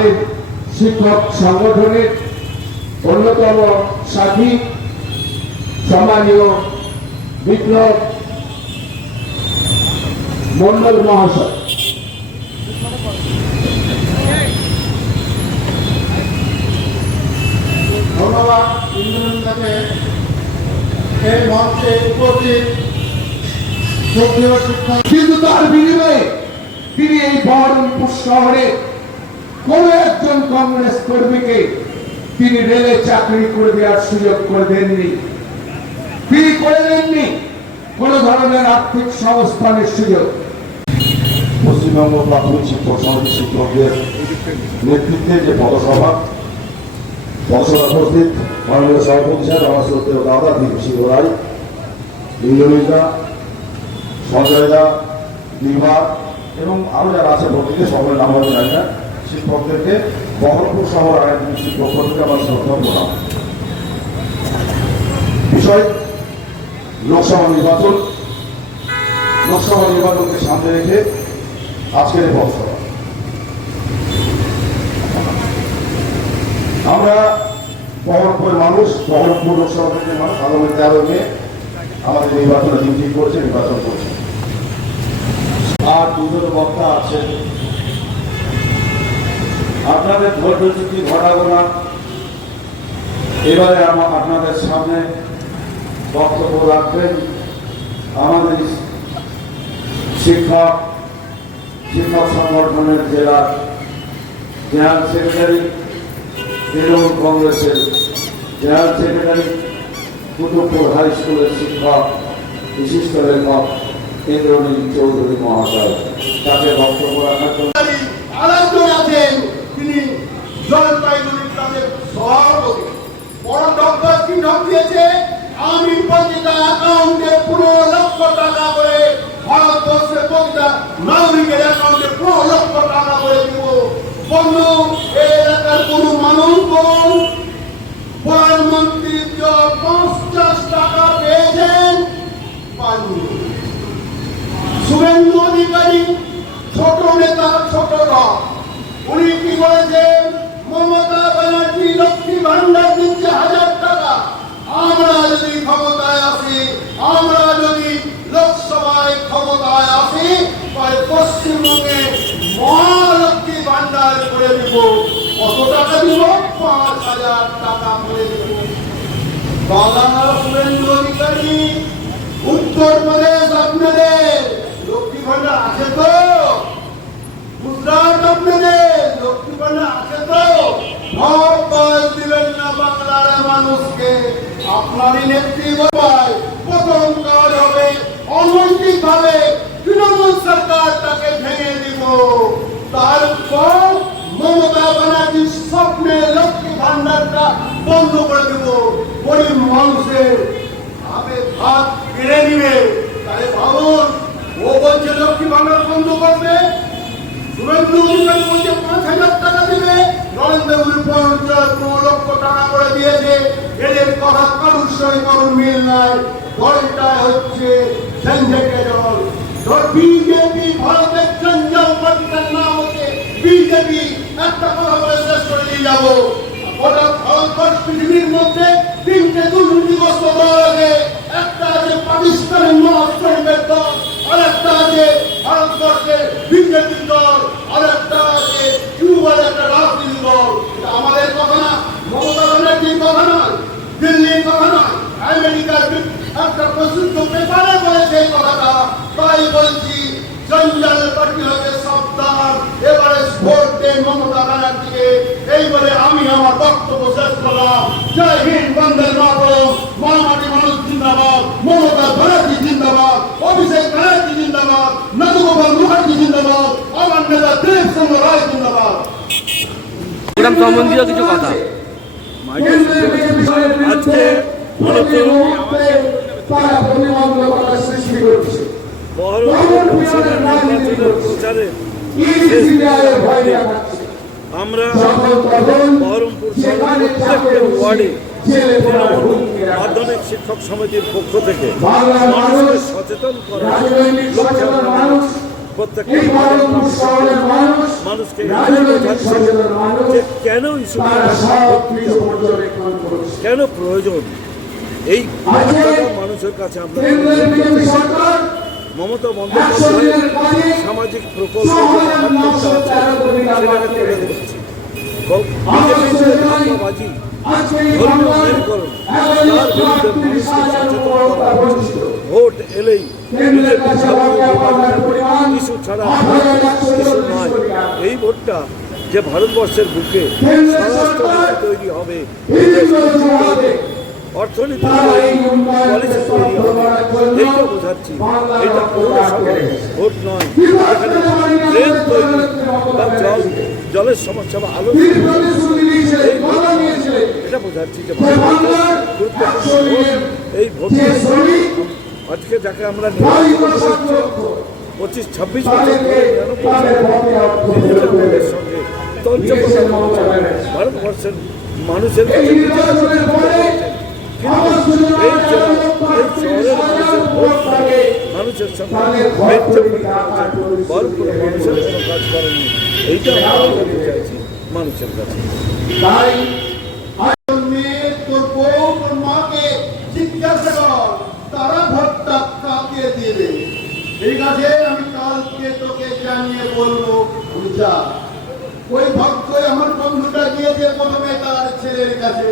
আমাদের শিক্ষক সংগঠনের অন্যতম সাথী সম্মানীয় বিপ্লব মন্ডল মহাশয়। ধন্যবাদ ইন্দ্রনীলকে এই মঞ্চে উপস্থিত কিন্তু তার বিনিময়ে তিনি এই বহরমপুর শহরে কোন একজন কংগ্রেস কর্মীকে তিনি রেলে চাকরি করে দেওয়ার সুযোগ করে দেননি। তিনি করে দেননি কোন ধরনের আর্থিক সংস্থানের সুযোগ। পশ্চিমবঙ্গ প্রাথমিক শিক্ষক সমিতি শিক্ষকদের নেতৃত্বে যে পথসভা উপস্থিত মাননীয় সভাপতি সাহেব, আমার শ্রদ্ধেয় দাদা দীপশিব রায়, ইন্দ্রনীলদা, সঞ্জয় দা, দিভা এবং আরো যারা আছে প্রত্যেকে সকলের নাম আমি জানি না, শিক্ষকদেরকে বহরমপুর শহর আইন শিক্ষক থেকে আমার শ্রদ্ধা প্রণাম। বিষয় লোকসভা নির্বাচনকে সামনে রেখে আজকের এই পথসভা। আমরা বহরমপুরের মানুষ, বহরমপুর লোকসভা কেন্দ্রের মানুষ আগামী 13 মে আমাদের নির্বাচনের দিন ঠিক করছে, নির্বাচন করছে। আর দুজন বক্তা আছেন, আপনাদের ধৈর্য চ্যুতি ঘটাবো না। এবারে আপনাদের সামনে বক্তব্য রাখবেন আমাদের শিক্ষক সংগঠনের জেলার জেনারেল সেক্রেটারি, তৃণমূল কংগ্রেসের জেনারেল সেক্রেটারি, কুতুবপুর হাই স্কুলের শিক্ষক, বিশিষ্ট লেখক ইন্দ্রনীল চৌধুরী মহাশয়। তাকে বক্তব্য রাখার জন্য আরেকজন আছেন, তিনি জলপাইগুড়ির তাদের সভাপতি। বড় ডক্টর কি নাম দিয়েছে, আমি প্রতিটা অ্যাকাউন্টে 15 লক্ষ টাকা করে ভারতবর্ষের প্রতিটা নাগরিকের অ্যাকাউন্টে 15 লক্ষ টাকা করে দিব। বন্ধু, এই এলাকার কোন মানুষ প্রধানমন্ত্রী 50 টাকা পেয়েছেন পাননি। শুভেন্দু অধিকারী ছোট নেতা, ছোট দল, উনি কি বলেছেন, মমতা ব্যানার্জি লক্ষ্মী ভান্ডার দিচ্ছে 1000 টাকা। আমরা যদি ক্ষমতায় আসি, আমরা যদি লোকসভায় ক্ষমতায় আসি, তাহলে পশ্চিমবঙ্গে মহালক্ষ্মী ভান্ডার করে দিব। কত টাকা দিব? 5000 টাকা করে দিব। দাদা শুভেন্দু অধিকারী, উত্তরপ্রদেশ আপনাদের লক্ষ্মী ভান্ডার আছে তো? গুজরাট আপনাদের লক্ষ্মী ভান্ডার আছে তো? ভয় দিবেন না বাংলার মানুষকে। আপনারই নেতৃত্বায় প্রথম কাজ হবে অনৈতিক ভাবে তৃণমূল সরকারটাকে ভেঙে দিব। তারপর মমতা ব্যানার্জির স্বপ্নে লক্ষ্মী ভান্ডারটা বন্ধ করে দেব। গরিব মানুষের ভাত কেড়ে নিবে। তাহলে ভাবুন, ও বলছে লক্ষ্মী ভান্ডার বন্ধ করবে, শুভেন্দু অধিকারী বলছে 5000 টাকা দিবে, নরেন্দ্র মোদী 15 লক্ষ টাকা করে দিয়েছে। এদের কথা কারুর সঙ্গে কারুর মিল নাই। গল্পটায় হচ্ছে ঝঞ্ঝাকে জল। বিজেপি ভারতের জঞ্জাল পার্টিটার নাম হচ্ছে বিজেপি। একটা কথা বলে শেষ করে দিয়ে যাবো, গোটা ভারতবর্ষ পৃথিবীর মধ্যে 3টে দুর্নীতিগ্রস্ত দল আছে। একটা আছে পাকিস্তানের নওয়াজ শরীফের দল, আর একটা আছে ভারতবর্ষের বিজেপি দল, আর একটা আছে কিউবার একটা রাজনীতি দল। এটা আমাদের কথা না, মমতা ব্যানার্জির কথা নয়, দিল্লির কথা নয়, আমেরিকার একটা প্রসিদ্ধ পেপারে বলেছে এই কথাটা। তাই বলছি, জঞ্জাল পার্টি হচ্ছে সাবধান। এবারে ভোট দেন মমতা ব্যানার্জিকে। এইবারে আমি আমার বক্তব্য শেষ করলাম। জয় হিন্দ, বন্দে মাতরম, মহামাটি মানুষ জিন্দাবাদ, মমতা ব্যানার্জি জিন্দাবাদ, অভিষেক ব্যানার্জি জিন্দাবাদ, নন্দগোপাল মুখার্জি জিন্দাবাদ, আমার নেতা দেব চন্দ্র রায় জিন্দাবাদ। প্রোগ্রাম সম্বন্ধীয় কিছু কথা আজকে সৃষ্টি করছে, আমরা বহরমপুর ওয়ার্ডে মাধ্যমিক শিক্ষক সমিতির পক্ষ থেকে মানুষকে সচেতন করা প্রত্যেকটা এই বহরমপুর শহরের মানুষ, মানুষকে রাজনৈতিক সচেতন মানুষ, যে কেন ইস্যু তারা সব কিছু পর্যবেক্ষণ করছে। কেন প্রয়োজন এই আজকে বার্তাটা মানুষের কাছে আমরা কেন্দ্রের বিজেপি সরকার মমতা 100 বন্দ্যোপাধ্যায় দিনের কাজে সামাজিক প্রকল্প 6,913 কোটি টাকা তুলে ধরছে। আমরা বিজেপির যে ধাপ্পাবাজি, আজকে এই ধর্মীয় বাংলায় মেরুকরণ, এক তার বিরুদ্ধে 30,000 উপভোক্তা বঞ্চিত। ভোট এলেই কেন্দ্রের কাছে বকেয়া পাওনার পরিমাণ ইস্যু ছাড়া 8,137 ইস্যু নয়। কোটি টাকা। এই ভোটটা যে ভারতবর্ষের বুকে কেন্দ্রের স্বরাষ্ট্রনীতি সরকার তৈরি হবে, বিভিন্ন অজুহাতে অর্থনীতি তারা এই উন্নয়নকে পলিসি তৈরি স্তব্ধ হবে, করার জন্য এইটা বোঝাচ্ছি। বাংলার এটা রক্ত পৌরসভা আটকে রেখেছে। ভোট নয়, বিগত এখানে দিনে ট্রেন তৈরি মমতা বা ব্যানার্জি জলের সমস্যা বা আলো তিনি প্রতিশ্রুতি দিয়েছিলেন, কথা নিয়েছিলেন এটা বোঝাচ্ছি যে যে বাংলার গুরুত্বপূর্ণ 100 দিনের এই ভোট যে শ্রমিক আজকে যাকে আমরা 22 লক্ষ 25-26 বছর তাদেরকে তাদের বকেয়া অর্থ ফেরত দেবে। সঙ্গে দিয়েছেন মমতা ব্যানার্জি। ভারতবর্ষের মানুষের এই নির্বাচনের পরে আবাস যোজনা এই শহরের মানুষের ভোট থাকে মানুষের সঙ্গে তাদের ঘর তৈরি টাকা বরপুরে মানুষের কোনো কাজ করেনি। এইটা আমরা বলতে চাইছি মানুষের কাছে। তাই মেয়ে তোর বউ তোর মাকে জিজ্ঞাসা কর তারা ভোটটা কাকে দেবে। ঠিক আছে, আমি কালকে তোকে জানিয়ে বলবো। বুঝা ওই ভক্ত আমার বন্ধুটা গিয়েছে প্রথমে তার ছেলের কাছে,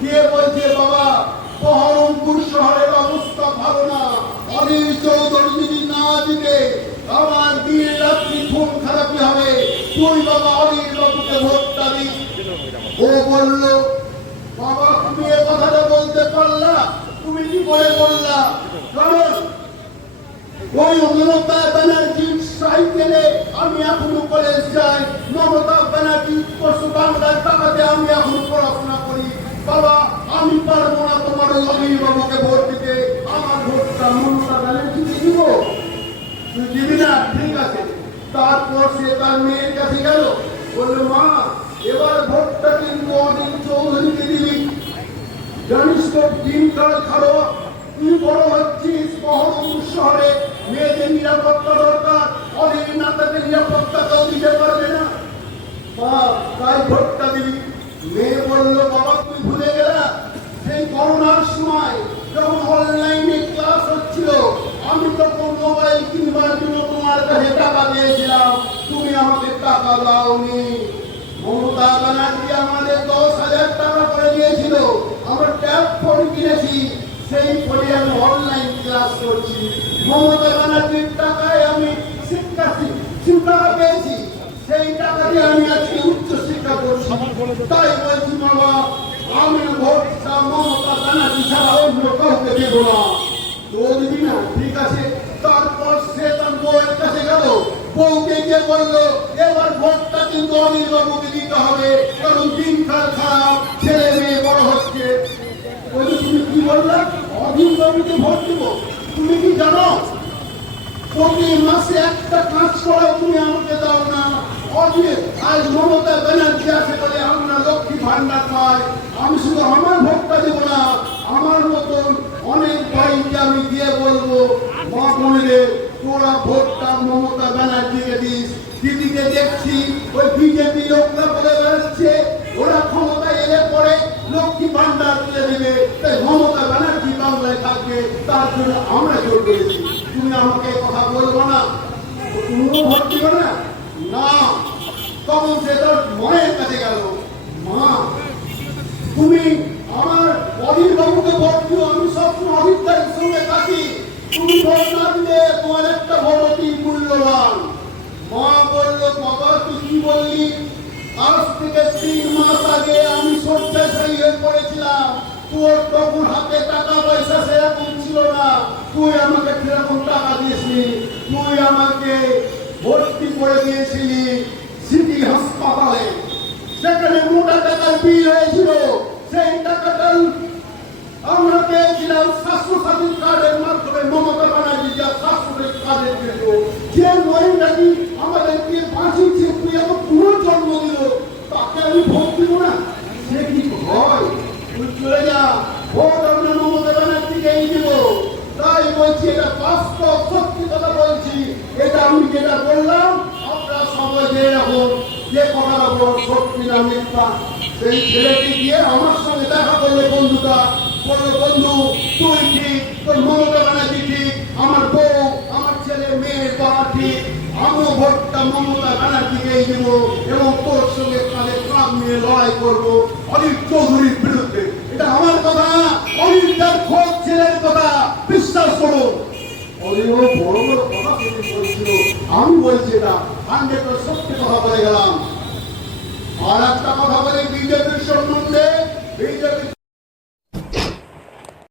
গিয়ে বলছে বাবা বহরমপুর শহরের অবস্থা ভালো না, অনিল চৌধুরী যদি না দিতে আমার দিন রাত্রি খুন খারাপই হবে, তুই বাবা অনিল বাবুকে ভোটটা দিস। ও বলল বাবা তুমি এ কথাটা বলতে পারলা, তুমি কি করে বললা? কারণ ওই মমতা ব্যানার্জির সাইকেলে আমি এখনো কলেজ যাই, মমতা ব্যানার্জি পশু বাংলার টাকাতে আমি এখন পড়াশোনা করি। বাবা আমি পারবো না তোমার ওই অনিল বাবুকে ভোট দিতে, আমার ভোটটা মমতা ব্যানার্জিকে দিব। তুই দিবি না? ঠিক আছে। তারপর সে তার মেয়ের কাছে গেল, বললো মা এবার ভোটটা কিন্তু অনিল চৌধুরীকে দিবি। জানিস তো দিনকাল খারাপ, তুই বড় হচ্ছিস বহরমপুর শহরে, মেয়েদের নিরাপত্তা দরকার, অনেক নাতাদের নিরাপত্তা কেউ দিতে পারবে না, তাই ভোটটা দিবি। মেয়ে বলল বাবা তুই ভুলে গেলা সেই করোনার সময় যখন অনলাইনে ক্লাস হচ্ছিল, আমি তখন মোবাইল কিনবার জন্য তোমার কাছে টাকা দিয়েছিলাম, তুমি আমাকে টাকা দাওনি। মমতা ব্যানার্জি আমাদের 10,000 টাকা করে দিয়েছিল, আমরা ট্যাব ফোন কিনেছি, সেই ফোনে আমি অনলাইন ক্লাস করছি। মমতা ব্যানার্জির টাকায় আমি শিক্ষা পেয়েছি, সেই টাকা দিয়ে আমি আজকে উচ্চ শিক্ষা করছি। তাই বলছি বাবা আমি ভোটটা মমতা ব্যানার্জি ছাড়া অন্য কাউকে দেবো না। তো দিবি না? ঠিক আছে। তারপর সে তার বউয়ের কাছে গেল, বউকে গিয়ে বললো এবার ভোটটা কিন্তু অনিল বাবুকে দিতে হবে, কারণ দিনকাল খারাপ, ছেলে মেয়ে বড় হচ্ছে। বলি তুমি কি বললা? অনিল বাবুকে ভোট দিব? তুমি কি জানো প্রতি মাসে একটা কাজ করাও তুমি আমাকে দাও না? অনিল আজ মমতা ব্যানার্জি আছে বলে আমরা লক্ষ্মী ভান্ডার পাই, আমি শুধু আমার ভোটটা দেব না, আমার মতন অনেক ভাইকে আমি গিয়ে বলবো মা বোনেদের তোরা ভোটটা মমতা ব্যানার্জিকে দিস। দিদিকে দেখছি ওই বিজেপি লোকরা বলে বেড়াচ্ছে ওরা ক্ষমতায় এলে পরে লক্ষ্মী ভান্ডার তুলে দেবে, তাই মমতা ব্যানার্জি বাংলায় থাকবে, তার জন্য আমরা জোর করেছি। তুমি আমাকে কথা বলবো না, তুমিও ভোট দিবে না? না। তখন সে তার মায়ের কাছে গেল, মা তুমি আমার অনিল বাবুকে ভোট দিও, আমি সবসময় অভিজ্ঞতার সঙ্গে থাকি, তুমি ভোট না দিলে তোমার একটা ভোট অতি মূল্যবান। মা বললো বাবা তুই কি বললি? আজ থেকে 3 মাস আগে আমি শয্যাশায়ী হয়ে পড়েছিলাম, তোর তখন হাতে টাকা পয়সা সেরকম ছিল না, তুই আমাকে সেরকম টাকা দিয়েছিলি, তুই আমাকে ভর্তি করে দিয়েছিলি সিটি হাসপাতালে, সেখানে মোটা টাকার বিল হয়েছিল, সেই টাকাটা আমরা পেয়েছিলাম স্বাস্থ্যসাথী কার্ডের মাধ্যমে। মমতা ব্যানার্জি যা স্বাস্থ্যসাথী কার্ডের দিল, যে মহিলাটি আমাদেরকে বাঁচিয়েছে, তুই আমার পুনর্জন্ম দিল, তাকে আমি ভোট দিব না? সে কি হয়? তুই চলে যা, ভোট আমরা মমতা ব্যানার্জিকেই দিব। তাই বলছি এটা বাস্তব সত্যি কথা বলছি, এটা আমি যেটা বললাম আপনারা সবাই যে এরকম যে কথাটা বল সত্যি না মিথ্যা সেই ছেলেটি গিয়ে আমার সঙ্গে দেখা করলে বন্ধুটা বললো বন্ধু তুই ঠিক তোর মমতা ব্যানার্জি ঠিক আমার বউ আমার ছেলে মেয়ে বাবা ঠিক আমিও ভোটটা মমতা ব্যানার্জিকেই দেব এবং তোর সঙ্গে কাঁধে কাঁধ নিয়ে লড়াই করবো অনিল চৌধুরীর বিরুদ্ধে। এটা আমার কথা না, অনিল তার খোঁজ ছেলের কথা, বিশ্বাস করুন। অনিল বড় বড় কথা তিনি বলছিল, আমি বলছি এটা 100% সত্যি কথা বলে গেলাম। আর একটা কথা বলে বিজেপির সম্বন্ধে, বিজেপি